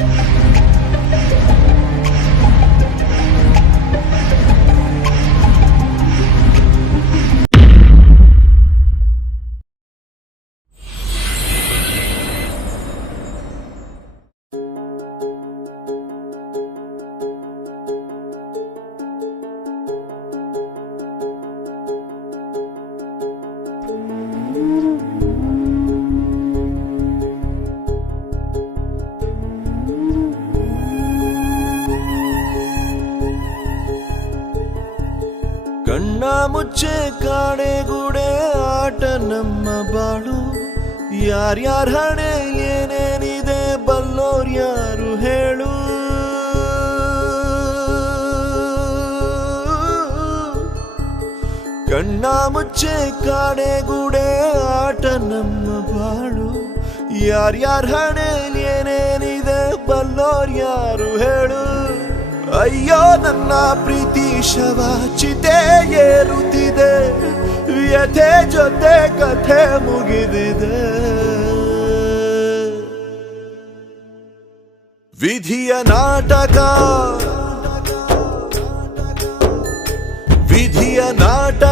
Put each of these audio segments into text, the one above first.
ಕಣ್ಣ ಮುಚ್ಚೆ ಕಾಡೆಗೂಡೆ ಆಟ ನಮ್ಮ ಬಾಳು. ಯಾರ್ಯಾರ ಹಣೆ ಏನೇನಿದೆ ಬಲ್ಲೋರ್ ಯಾರು ಹೇಳು. ಕಣ್ಣ ಮುಚ್ಚೆ ಕಾಡೆಗೂಡೆ ಆಟ ನಮ್ಮ ಬಾಳು. ಯಾರ್ಯಾರ ಹಣೆ ಏನೇನಿದೆ ಬಲ್ಲೋರ್ ಯಾರು ಹೇಳು. ಅಯ್ಯೋ ನನ್ನ ಪ್ರೀತಿ ಶವ ಚಿತೆ ಏರುತ್ತಿದೆ ವ್ಯಥೆ ಜೊತೆ ಕಥೆ ಮುಗಿದಿದೆ. ವಿಧಿಯ ನಾಟಕ ವಿಧಿಯ ನಾಟಕ.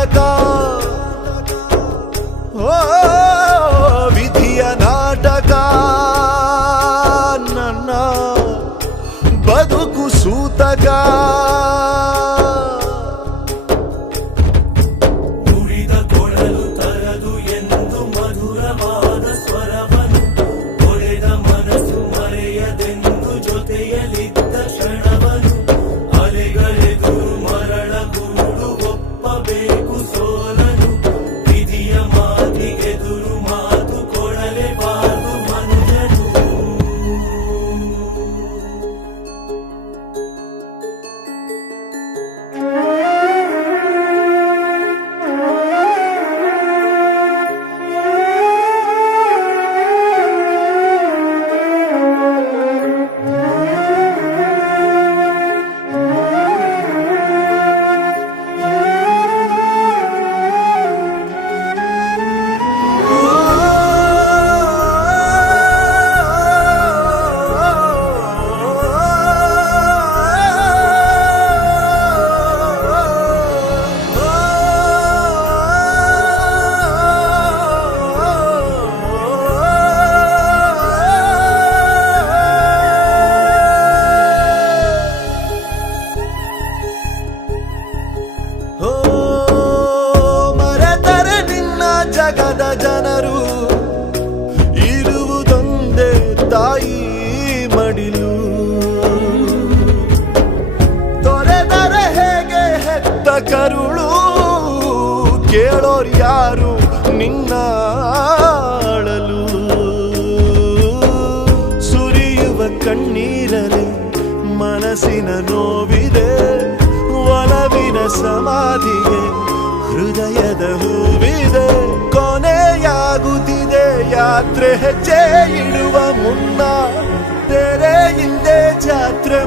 ನಿನ್ನ ಅಳಲು ಸುರಿಯುವ ಕಣ್ಣೀರಲೆ ಮನಸ್ಸಿನ ನೋವಿದೆ, ಒಲವಿನ ಸಮಾಧಿಗೆ ಹೃದಯದ ಹೂವಿದೆ. ಕೊನೆಯಾಗುತ್ತಿದೆ ಯಾತ್ರೆ, ಹೆಜ್ಜೆ ಇಡುವ ಮುನ್ನ ತೆರೆ ಹಿಂದೆ ಜಾತ್ರೆ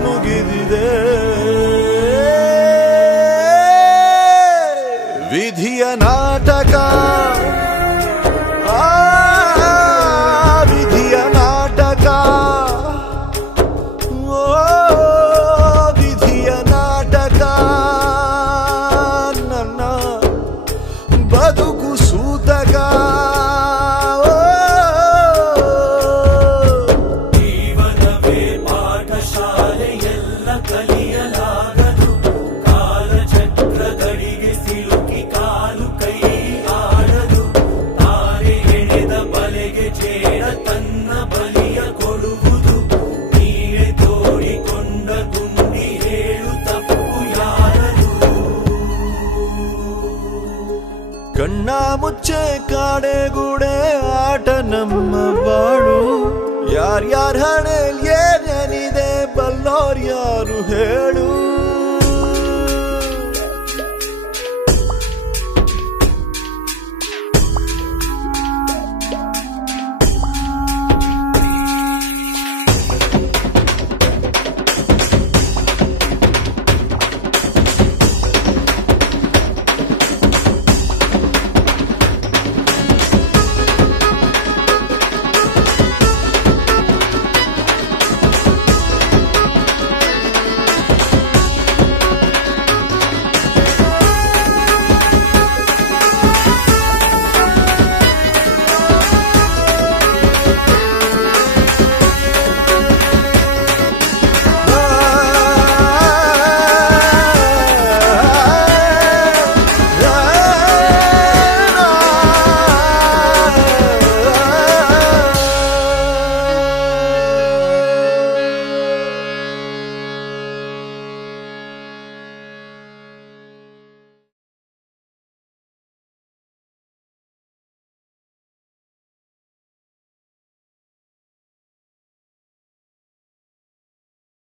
ಕಣ್ಣ ಮುಚ್ಚೆ ಕಾಡೆಗೂಡೆ ಆಟ ನಮ್ಮ ಬಾಳು ಯಾರ್ಯಾರ ಹಣೆ